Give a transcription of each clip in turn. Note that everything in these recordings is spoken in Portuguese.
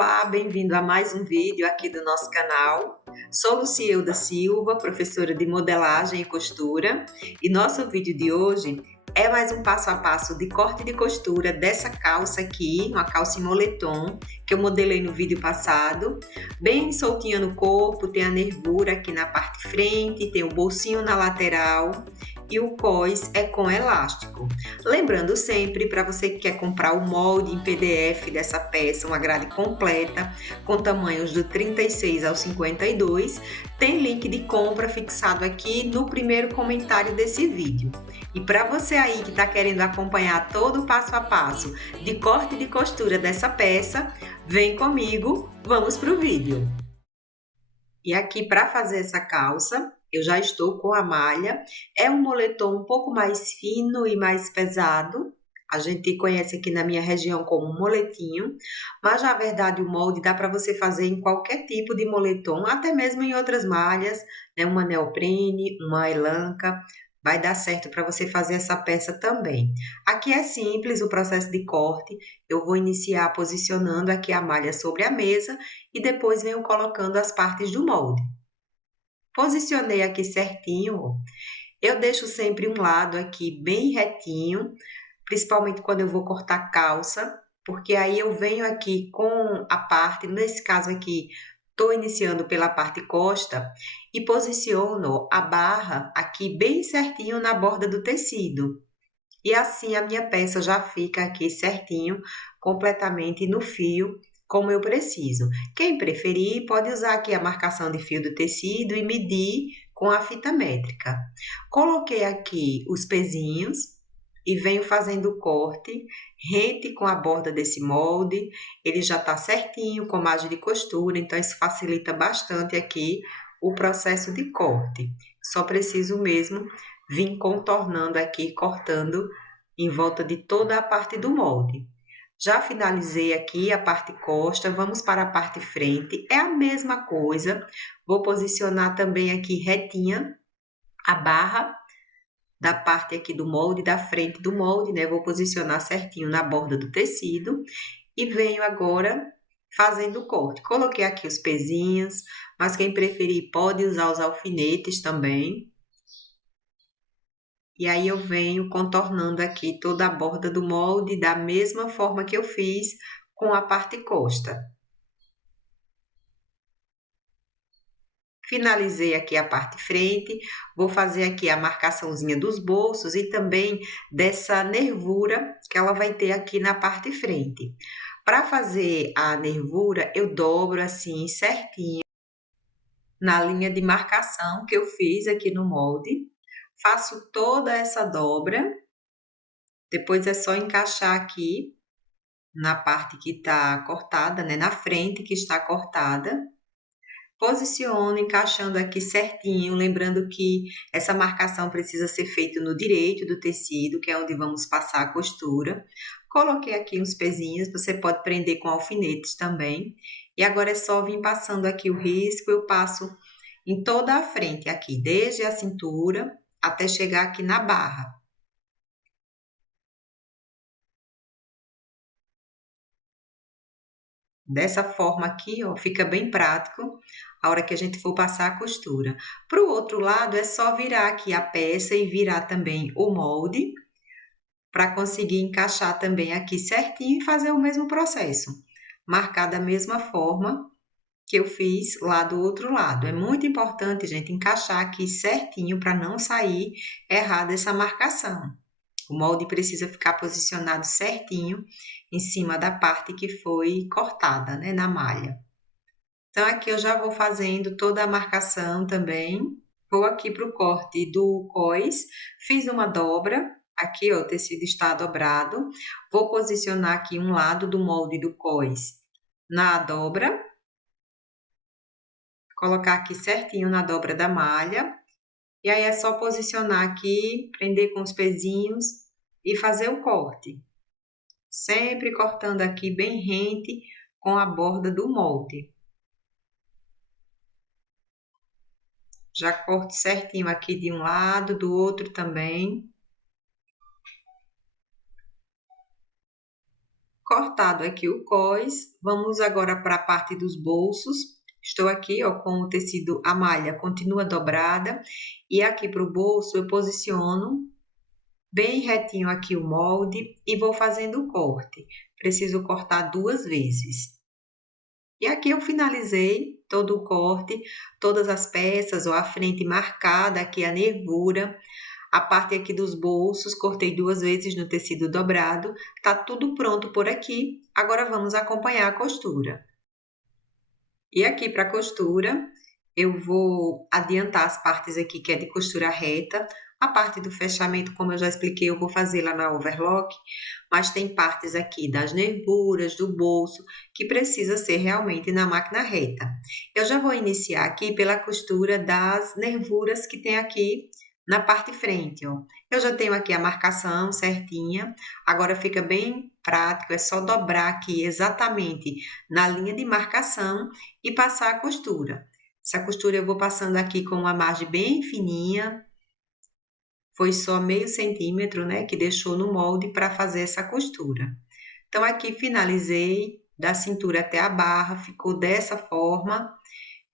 Olá, bem-vindo a mais um vídeo aqui do nosso canal. Sou Lucielda Silva, professora de modelagem e costura, e nosso vídeo de hoje é mais um passo a passo de corte de costura dessa calça aqui, uma calça em moletom, que eu modelei no vídeo passado, bem soltinha no corpo, tem a nervura aqui na parte frente, tem o bolsinho na lateral e o cós é com elástico. Lembrando sempre, para você que quer comprar o molde em PDF dessa peça, uma grade completa, com tamanhos do 36 ao 52, tem link de compra fixado aqui no primeiro comentário desse vídeo. E para você aí que está querendo acompanhar todo o passo a passo de corte de costura dessa peça, vem comigo, vamos para o vídeo. E aqui para fazer essa calça, eu já estou com a malha, é um moletom um pouco mais fino e mais pesado, a gente conhece aqui na minha região como moletinho, mas na verdade o molde dá para você fazer em qualquer tipo de moletom, até mesmo em outras malhas, né? Uma neoprene, uma elanca, vai dar certo para você fazer essa peça também. Aqui é simples o processo de corte, eu vou iniciar posicionando aqui a malha sobre a mesa e depois venho colocando as partes do molde. Posicionei aqui certinho, eu deixo sempre um lado aqui bem retinho, principalmente quando eu vou cortar calça, porque aí eu venho aqui com a parte, nesse caso aqui, estou iniciando pela parte costa e posiciono a barra aqui bem certinho na borda do tecido. E assim a minha peça já fica aqui certinho, completamente no fio, como eu preciso. Quem preferir pode usar aqui a marcação de fio do tecido e medir com a fita métrica. Coloquei aqui os pezinhos e venho fazendo o corte rente com a borda desse molde. Ele já está certinho com margem de costura, então isso facilita bastante aqui o processo de corte. Só preciso mesmo vir contornando aqui, cortando em volta de toda a parte do molde. Já finalizei aqui a parte costa, vamos para a parte frente, é a mesma coisa. Vou posicionar também aqui retinha a barra da parte aqui do molde, da frente do molde, né? Vou posicionar certinho na borda do tecido e venho agora fazendo o corte. Coloquei aqui os pezinhos, mas quem preferir pode usar os alfinetes também. E aí eu venho contornando aqui toda a borda do molde da mesma forma que eu fiz com a parte costa. Finalizei aqui a parte frente, vou fazer aqui a marcaçãozinha dos bolsos e também dessa nervura que ela vai ter aqui na parte frente. Para fazer a nervura, eu dobro assim certinho na linha de marcação que eu fiz aqui no molde. Faço toda essa dobra, depois é só encaixar aqui na parte que está cortada, né? Na frente que está cortada. Posiciono, encaixando aqui certinho, lembrando que essa marcação precisa ser feita no direito do tecido, que é onde vamos passar a costura. Coloquei aqui uns pezinhos, você pode prender com alfinetes também. E agora é só vir passando aqui o risco, eu passo em toda a frente aqui, desde a cintura até chegar aqui na barra. Dessa forma aqui, ó, fica bem prático a hora que a gente for passar a costura. Para o outro lado, é só virar aqui a peça e virar também o molde, para conseguir encaixar também aqui certinho e fazer o mesmo processo. Marcar da mesma forma que eu fiz lá do outro lado. É muito importante, gente, encaixar aqui certinho para não sair errada essa marcação. O molde precisa ficar posicionado certinho em cima da parte que foi cortada, né, na malha. Então, aqui eu já vou fazendo toda a marcação também. Vou aqui para o corte do cós, fiz uma dobra, aqui ó, o tecido está dobrado. Vou posicionar aqui um lado do molde do cós na dobra. Colocar aqui certinho na dobra da malha. E aí é só posicionar aqui, prender com os pezinhos e fazer o corte. Sempre cortando aqui bem rente com a borda do molde. Já corto certinho aqui de um lado, do outro também. Cortado aqui o cós, vamos agora para a parte dos bolsos. Estou aqui, ó, com o tecido, a malha continua dobrada e aqui para o bolso eu posiciono bem retinho aqui o molde e vou fazendo o corte. Preciso cortar 2 vezes. E aqui eu finalizei todo o corte, todas as peças, ó, a frente marcada, aqui a nervura, a parte aqui dos bolsos, cortei 2 vezes no tecido dobrado, tá tudo pronto por aqui. Agora vamos acompanhar a costura. E aqui para a costura, eu vou adiantar as partes aqui que é de costura reta. A parte do fechamento, como eu já expliquei, eu vou fazer lá na overlock, mas tem partes aqui das nervuras, do bolso, que precisa ser realmente na máquina reta. Eu já vou iniciar aqui pela costura das nervuras que tem aqui na parte frente, ó. Eu já tenho aqui a marcação certinha, agora fica bem prático, é só dobrar aqui exatamente na linha de marcação e passar a costura. Essa costura eu vou passando aqui com uma margem bem fininha, foi só meio centímetro, né, que deixou no molde para fazer essa costura. Então, aqui finalizei da cintura até a barra, ficou dessa forma,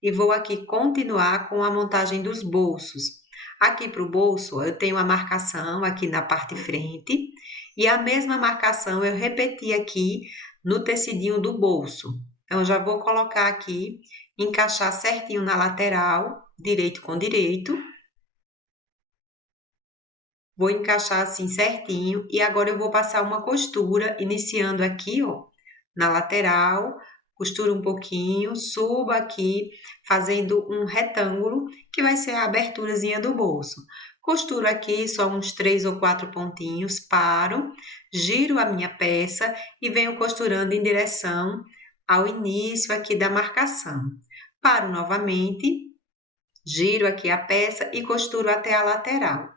e vou aqui continuar com a montagem dos bolsos. Aqui para o bolso, eu tenho a marcação aqui na parte frente, e a mesma marcação eu repeti aqui no tecidinho do bolso. Então, eu já vou colocar aqui, encaixar certinho na lateral, direito com direito. Vou encaixar assim certinho e agora eu vou passar uma costura, iniciando aqui, ó, na lateral, costura um pouquinho, suba aqui, fazendo um retângulo, que vai ser a aberturazinha do bolso. Costuro aqui só uns 3 ou 4 pontinhos, paro, giro a minha peça e venho costurando em direção ao início aqui da marcação. Paro novamente, giro aqui a peça e costuro até a lateral.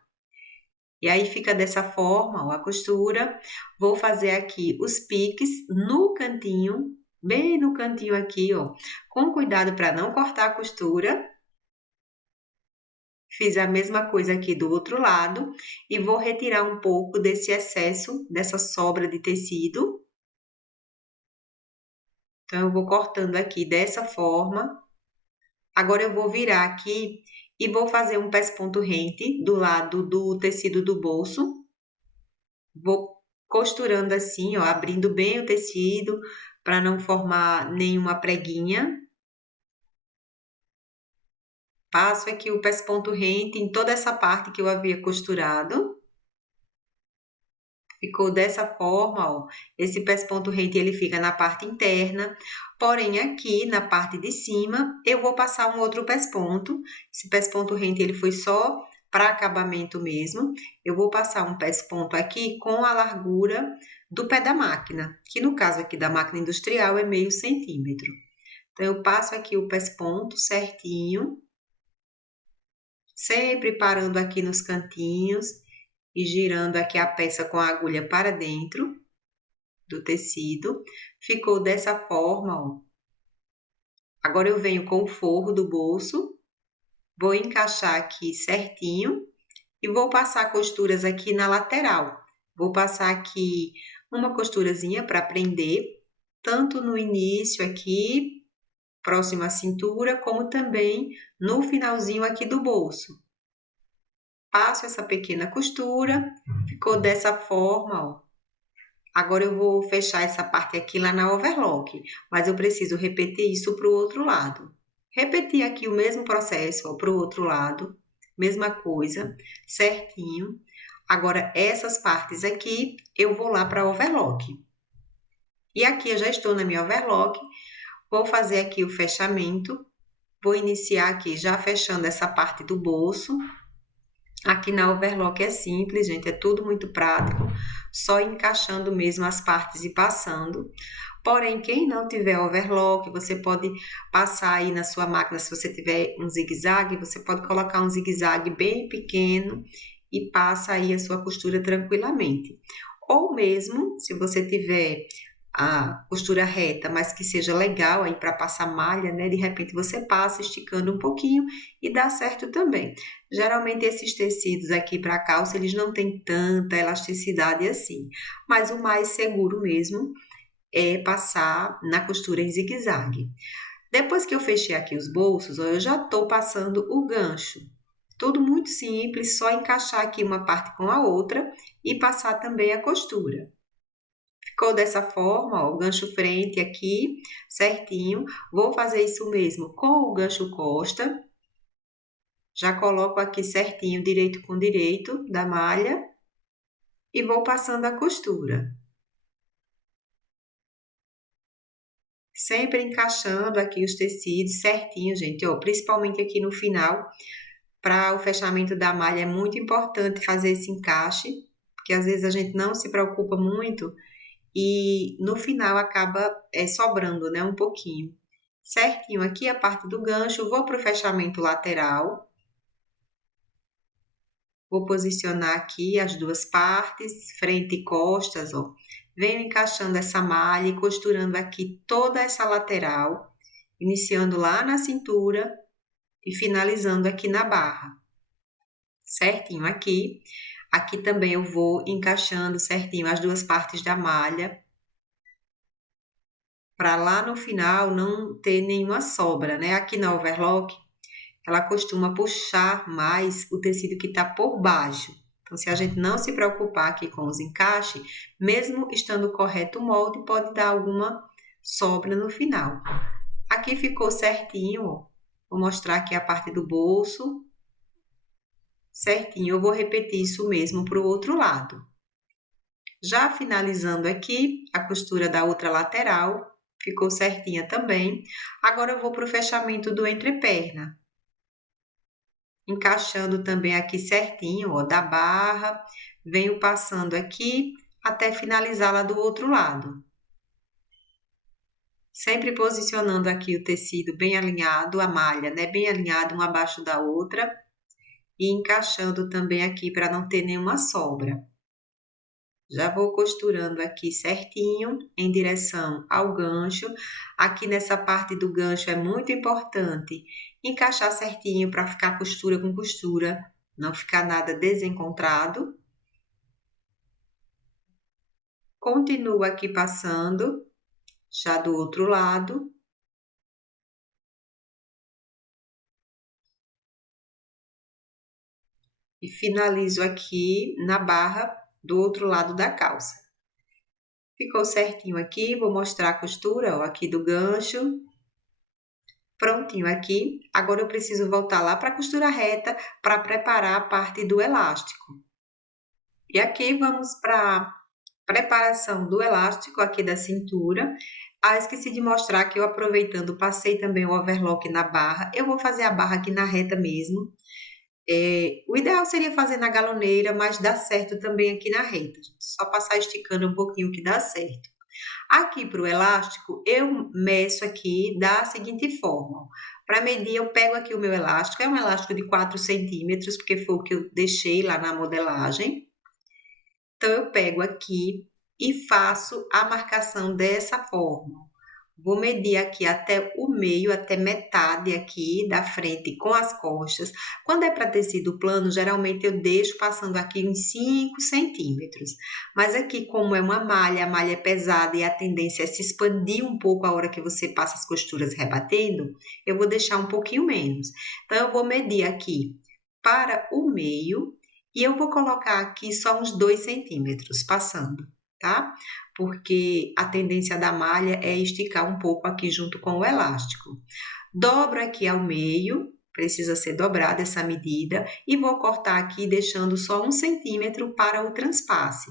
E aí fica dessa forma, ó, a costura. Vou fazer aqui os piques no cantinho, bem no cantinho aqui, ó, com cuidado para não cortar a costura. Fiz a mesma coisa aqui do outro lado e vou retirar um pouco desse excesso, dessa sobra de tecido. Então, eu vou cortando aqui dessa forma. Agora, eu vou virar aqui e vou fazer um pesponto rente do lado do tecido do bolso. Vou costurando assim, ó, abrindo bem o tecido para não formar nenhuma preguinha. Passo aqui o pesponto rente em toda essa parte que eu havia costurado. Ficou dessa forma, ó. Esse pesponto rente ele fica na parte interna, porém aqui na parte de cima eu vou passar um outro pesponto. Esse pesponto rente ele foi só para acabamento mesmo. Eu vou passar um pesponto aqui com a largura do pé da máquina, que no caso aqui da máquina industrial é meio centímetro. Então, eu passo aqui o pesponto certinho, sempre parando aqui nos cantinhos e girando aqui a peça com a agulha para dentro do tecido. Ficou dessa forma, ó. Agora eu venho com o forro do bolso, vou encaixar aqui certinho e vou passar costuras aqui na lateral. Vou passar aqui uma costurazinha para prender, tanto no início aqui, próximo à cintura, como também no finalzinho aqui do bolso. Passo essa pequena costura, ficou dessa forma, ó. Agora eu vou fechar essa parte aqui lá na overlock, mas eu preciso repetir isso para o outro lado. Repetir aqui o mesmo processo, ó, para o outro lado, mesma coisa, certinho. Agora, essas partes aqui, eu vou lá para a overlock. E aqui eu já estou na minha overlock, vou fazer aqui o fechamento, vou iniciar aqui já fechando essa parte do bolso. Aqui na overlock é simples, gente, é tudo muito prático, só encaixando mesmo as partes e passando. Porém, quem não tiver overlock, você pode passar aí na sua máquina, se você tiver um zigue-zague, você pode colocar um zigue-zague bem pequeno e passa aí a sua costura tranquilamente. Ou mesmo, se você tiver a costura reta, mas que seja legal aí para passar malha, né? De repente você passa esticando um pouquinho e dá certo também. Geralmente esses tecidos aqui para calça, eles não têm tanta elasticidade assim, mas o mais seguro mesmo é passar na costura em zigue-zague. Depois que eu fechei aqui os bolsos, ó, eu já estou passando o gancho. Tudo muito simples, só encaixar aqui uma parte com a outra e passar também a costura. Ficou dessa forma, ó, o gancho frente aqui, certinho. Vou fazer isso mesmo com o gancho costa. Já coloco aqui certinho, direito com direito da malha. E vou passando a costura. Sempre encaixando aqui os tecidos certinho, gente, ó, principalmente aqui no final. Para o fechamento da malha é muito importante fazer esse encaixe, porque às vezes a gente não se preocupa muito e no final acaba sobrando, né, um pouquinho. Certinho aqui a parte do gancho, vou para o fechamento lateral. Vou posicionar aqui as duas partes, frente e costas, ó. Venho encaixando essa malha e costurando aqui toda essa lateral, iniciando lá na cintura e finalizando aqui na barra. Certinho aqui. Aqui também eu vou encaixando certinho as duas partes da malha, para lá no final não ter nenhuma sobra, né? Aqui na overlock, ela costuma puxar mais o tecido que está por baixo. Então, se a gente não se preocupar aqui com os encaixes, mesmo estando correto o molde, pode dar alguma sobra no final. Aqui ficou certinho, ó. Vou mostrar aqui a parte do bolso. Certinho, eu vou repetir isso mesmo para o outro lado. Já finalizando aqui a costura da outra lateral, ficou certinha também. Agora eu vou para o fechamento do entreperna. Encaixando também aqui certinho, ó, da barra, venho passando aqui até finalizá-la do outro lado. Sempre posicionando aqui o tecido bem alinhado, a malha, né, bem alinhada uma abaixo da outra. E encaixando também aqui para não ter nenhuma sobra. Já vou costurando aqui certinho, em direção ao gancho. Aqui nessa parte do gancho é muito importante encaixar certinho para ficar costura com costura, não ficar nada desencontrado. Continuo aqui passando, já do outro lado. E finalizo aqui na barra do outro lado da calça. Ficou certinho aqui, vou mostrar a costura, ó, aqui do gancho. Prontinho aqui. Agora eu preciso voltar lá para a costura reta para preparar a parte do elástico. E aqui vamos para a preparação do elástico aqui da cintura. Ah, esqueci de mostrar que eu aproveitando, passei também o overlock na barra. Eu vou fazer a barra aqui na reta mesmo. O ideal seria fazer na galoneira, mas dá certo também aqui na reta. Só passar esticando um pouquinho que dá certo. Aqui para o elástico, eu meço aqui da seguinte forma. Para medir, eu pego aqui o meu elástico. É um elástico de 4 centímetros, porque foi o que eu deixei lá na modelagem. Então, eu pego aqui e faço a marcação dessa forma. Vou medir aqui até o meio, até metade aqui da frente com as costas. Quando é para tecido plano, geralmente eu deixo passando aqui uns 5 centímetros. Mas aqui, como é uma malha, a malha é pesada e a tendência é se expandir um pouco a hora que você passa as costuras rebatendo, eu vou deixar um pouquinho menos. Então, eu vou medir aqui para o meio e eu vou colocar aqui só uns 2 centímetros passando, tá? Porque a tendência da malha é esticar um pouco aqui junto com o elástico. Dobro aqui ao meio, precisa ser dobrada essa medida, e vou cortar aqui deixando só 1 centímetro para o transpasse.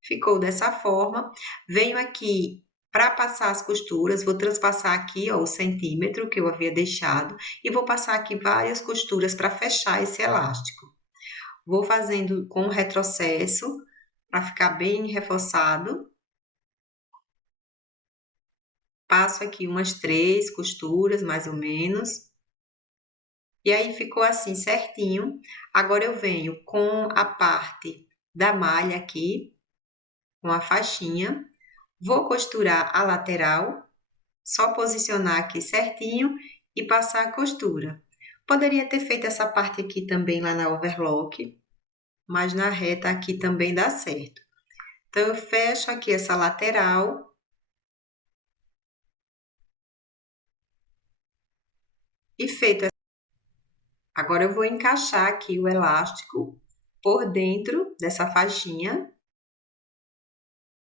Ficou dessa forma. Venho aqui para passar as costuras, vou transpassar aqui, ó, o centímetro que eu havia deixado, e vou passar aqui várias costuras para fechar esse elástico. Vou fazendo com retrocesso, para ficar bem reforçado. Passo aqui umas 3 costuras, mais ou menos. E aí, ficou assim, certinho. Agora, eu venho com a parte da malha aqui, com a faixinha. Vou costurar a lateral, só posicionar aqui certinho e passar a costura. Poderia ter feito essa parte aqui também lá na overlock, mas na reta aqui também dá certo. Então, eu fecho aqui essa lateral. E feito. Agora, eu vou encaixar aqui o elástico por dentro dessa faixinha.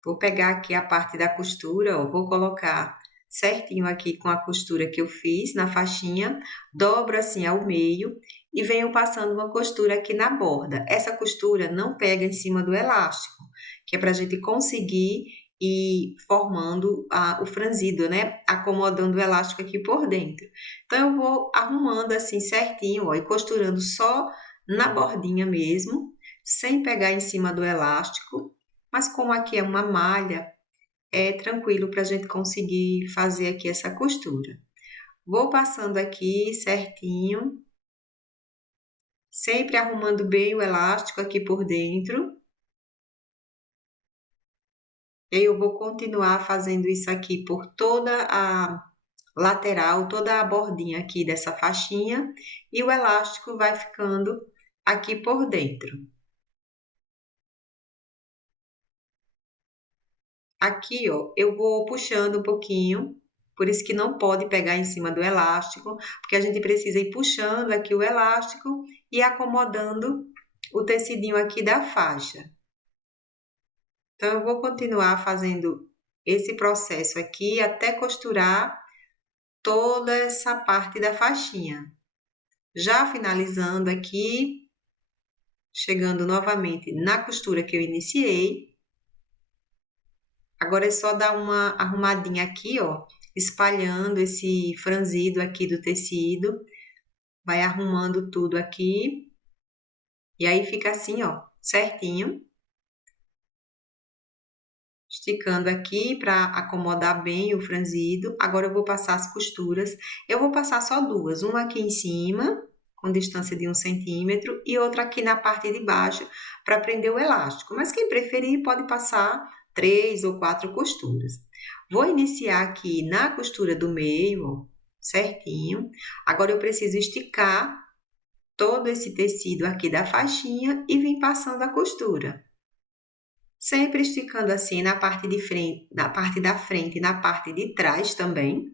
Vou pegar aqui a parte da costura, ó, vou colocar certinho aqui com a costura que eu fiz na faixinha, dobro assim ao meio e venho passando uma costura aqui na borda. Essa costura não pega em cima do elástico, que é para a gente conseguir ir formando o franzido, né? Acomodando o elástico aqui por dentro. Então, eu vou arrumando assim certinho, ó, e costurando só na bordinha mesmo, sem pegar em cima do elástico. Mas como aqui é uma malha, é tranquilo para a gente conseguir fazer aqui essa costura. Vou passando aqui certinho, sempre arrumando bem o elástico aqui por dentro. E eu vou continuar fazendo isso aqui por toda a lateral, toda a bordinha aqui dessa faixinha. E o elástico vai ficando aqui por dentro. Aqui, ó, eu vou puxando um pouquinho, por isso que não pode pegar em cima do elástico, porque a gente precisa ir puxando aqui o elástico e acomodando o tecidinho aqui da faixa. Então, eu vou continuar fazendo esse processo aqui até costurar toda essa parte da faixinha. Já finalizando aqui, chegando novamente na costura que eu iniciei. Agora é só dar uma arrumadinha aqui, ó, espalhando esse franzido aqui do tecido. Vai arrumando tudo aqui. E aí fica assim, ó, certinho. Esticando aqui para acomodar bem o franzido. Agora eu vou passar as costuras. Eu vou passar só duas, uma aqui em cima, com distância de 1 centímetro, e outra aqui na parte de baixo, para prender o elástico. Mas quem preferir pode passar 3 ou 4 costuras. Vou iniciar aqui na costura do meio, ó, certinho. Agora eu preciso esticar todo esse tecido aqui da faixinha e vir passando a costura. Sempre esticando assim na parte de frente, na parte da frente e na parte de trás também,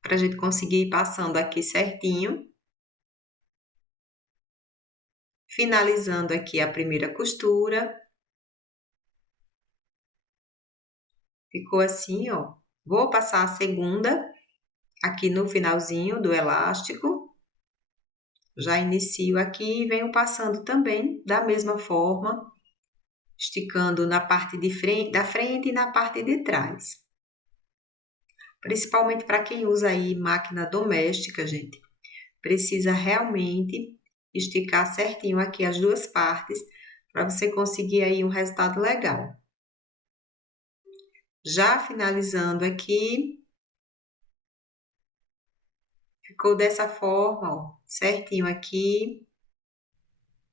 para a gente conseguir ir passando aqui certinho. Finalizando aqui a primeira costura. Ficou assim, ó. Vou passar a segunda aqui no finalzinho do elástico. Já inicio aqui e venho passando também da mesma forma, esticando na parte de frente, da frente e na parte de trás. Principalmente para quem usa aí máquina doméstica, gente, precisa realmente esticar certinho aqui as duas partes para você conseguir aí um resultado legal. Já finalizando aqui, ficou dessa forma, ó, certinho aqui.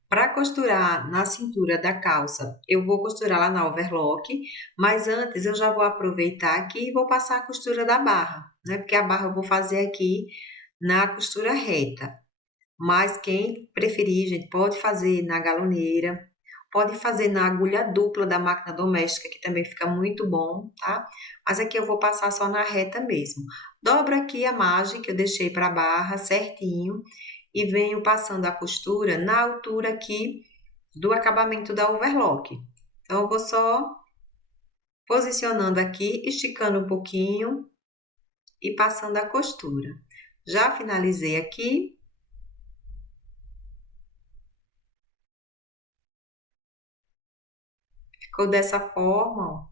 Para costurar na cintura da calça, eu vou costurar lá na overlock, mas antes eu já vou aproveitar aqui e vou passar a costura da barra, né? Porque a barra eu vou fazer aqui na costura reta. Mas quem preferir, gente, pode fazer na galoneira, pode fazer na agulha dupla da máquina doméstica, que também fica muito bom, tá? Mas aqui eu vou passar só na reta mesmo. Dobra aqui a margem que eu deixei para a barra certinho e venho passando a costura na altura aqui do acabamento da overlock. Então, eu vou só posicionando aqui, esticando um pouquinho e passando a costura. Já finalizei aqui. Ficou dessa forma, ó,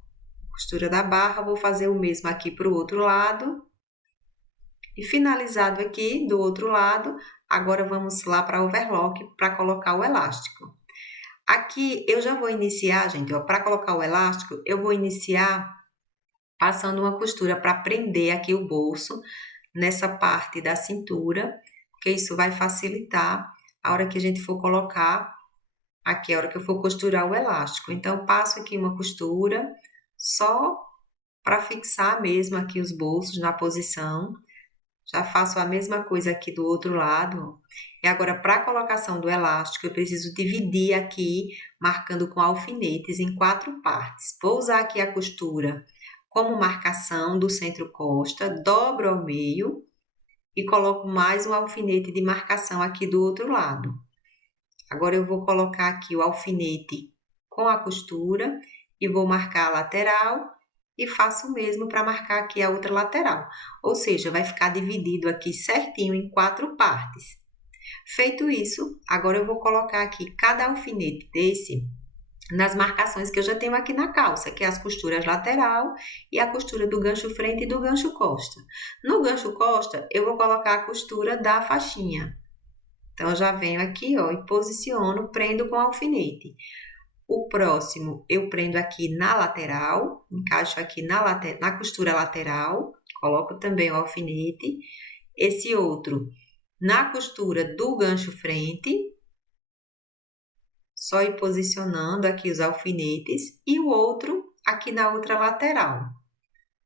costura da barra. Vou fazer o mesmo aqui para o outro lado. E finalizado aqui do outro lado, agora vamos lá para a overlock para colocar o elástico. Aqui eu já vou iniciar, gente, ó, para colocar o elástico, eu vou iniciar passando uma costura para prender aqui o bolso nessa parte da cintura, porque isso vai facilitar a hora que a gente for colocar aqui, a hora que eu for costurar o elástico. Então, passo aqui uma costura só para fixar mesmo aqui os bolsos na posição. Já faço a mesma coisa aqui do outro lado, ó. E agora, para a colocação do elástico, eu preciso dividir aqui, marcando com alfinetes em 4 partes. Vou usar aqui a costura como marcação do centro-costa, dobro ao meio e coloco mais um alfinete de marcação aqui do outro lado. Agora, eu vou colocar aqui o alfinete com a costura e vou marcar a lateral e faço o mesmo para marcar aqui a outra lateral. Ou seja, vai ficar dividido aqui certinho em 4 partes. Feito isso, agora eu vou colocar aqui cada alfinete desse nas marcações que eu já tenho aqui na calça, que é as costuras lateral e a costura do gancho frente e do gancho costa. No gancho costa, eu vou colocar a costura da faixinha. Então, eu já venho aqui, ó, e posiciono, prendo com alfinete. O próximo, eu prendo aqui na lateral, encaixo aqui na costura lateral, coloco também o alfinete. Esse outro, na costura do gancho frente, só ir posicionando aqui os alfinetes. E o outro, aqui na outra lateral.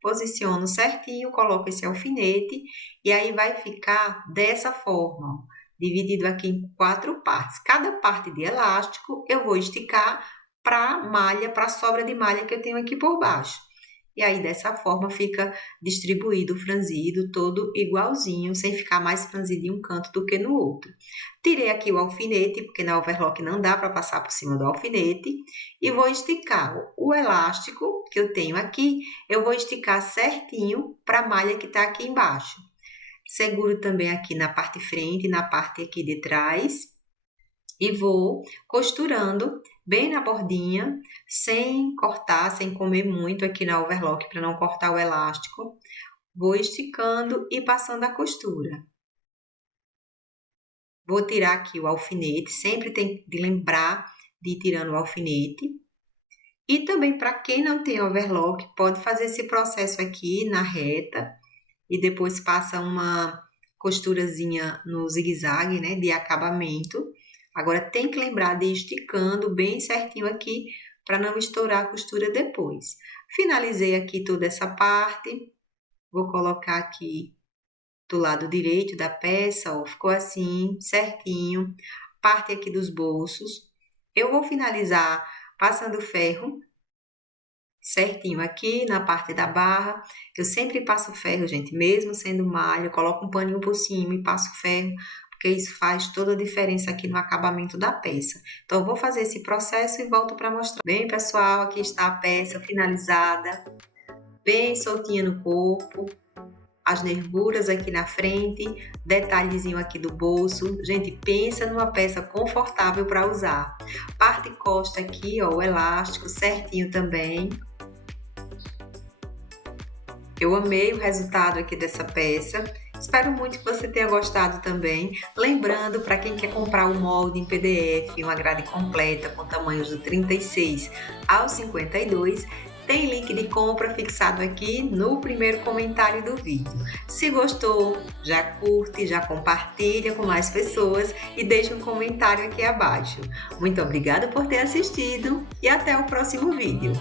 Posiciono certinho, coloco esse alfinete e aí vai ficar dessa forma, ó, dividido aqui em 4 partes. Cada parte de elástico eu vou esticar para a malha, para a sobra de malha que eu tenho aqui por baixo. E aí, dessa forma, fica distribuído, franzido, todo igualzinho, sem ficar mais franzido em um canto do que no outro. Tirei aqui o alfinete, porque na overlock não dá para passar por cima do alfinete. E vou esticar o elástico que eu tenho aqui, eu vou esticar certinho para a malha que está aqui embaixo. Seguro também aqui na parte frente e na parte aqui de trás. E vou costurando bem na bordinha, sem cortar, sem comer muito aqui na overlock para não cortar o elástico. Vou esticando e passando a costura. Vou tirar aqui o alfinete, sempre tem de lembrar de ir tirando o alfinete. E também para quem não tem overlock, pode fazer esse processo aqui na reta e depois passa uma costurazinha no zigue-zague, né, de acabamento. Agora, tem que lembrar de ir esticando bem certinho aqui para não estourar a costura depois. Finalizei aqui toda essa parte. Vou colocar aqui do lado direito da peça, ó, ficou assim, certinho. Parte aqui dos bolsos. Eu vou finalizar passando ferro certinho aqui na parte da barra. Eu sempre passo ferro, gente, mesmo sendo malha, eu coloco um paninho por cima e passo ferro, porque isso faz toda a diferença aqui no acabamento da peça. Então, eu vou fazer esse processo e volto para mostrar. Bem, pessoal, aqui está a peça finalizada, bem soltinha no corpo, as nervuras aqui na frente, detalhezinho aqui do bolso. Gente, pensa numa peça confortável para usar. Parte costa aqui, ó, o elástico certinho também. Eu amei o resultado aqui dessa peça. Espero muito que você tenha gostado também. Lembrando, para quem quer comprar o molde em PDF, uma grade completa com tamanhos do 36 ao 52, tem link de compra fixado aqui no primeiro comentário do vídeo. Se gostou, já curte, já compartilha com mais pessoas e deixa um comentário aqui abaixo. Muito obrigada por ter assistido e até o próximo vídeo.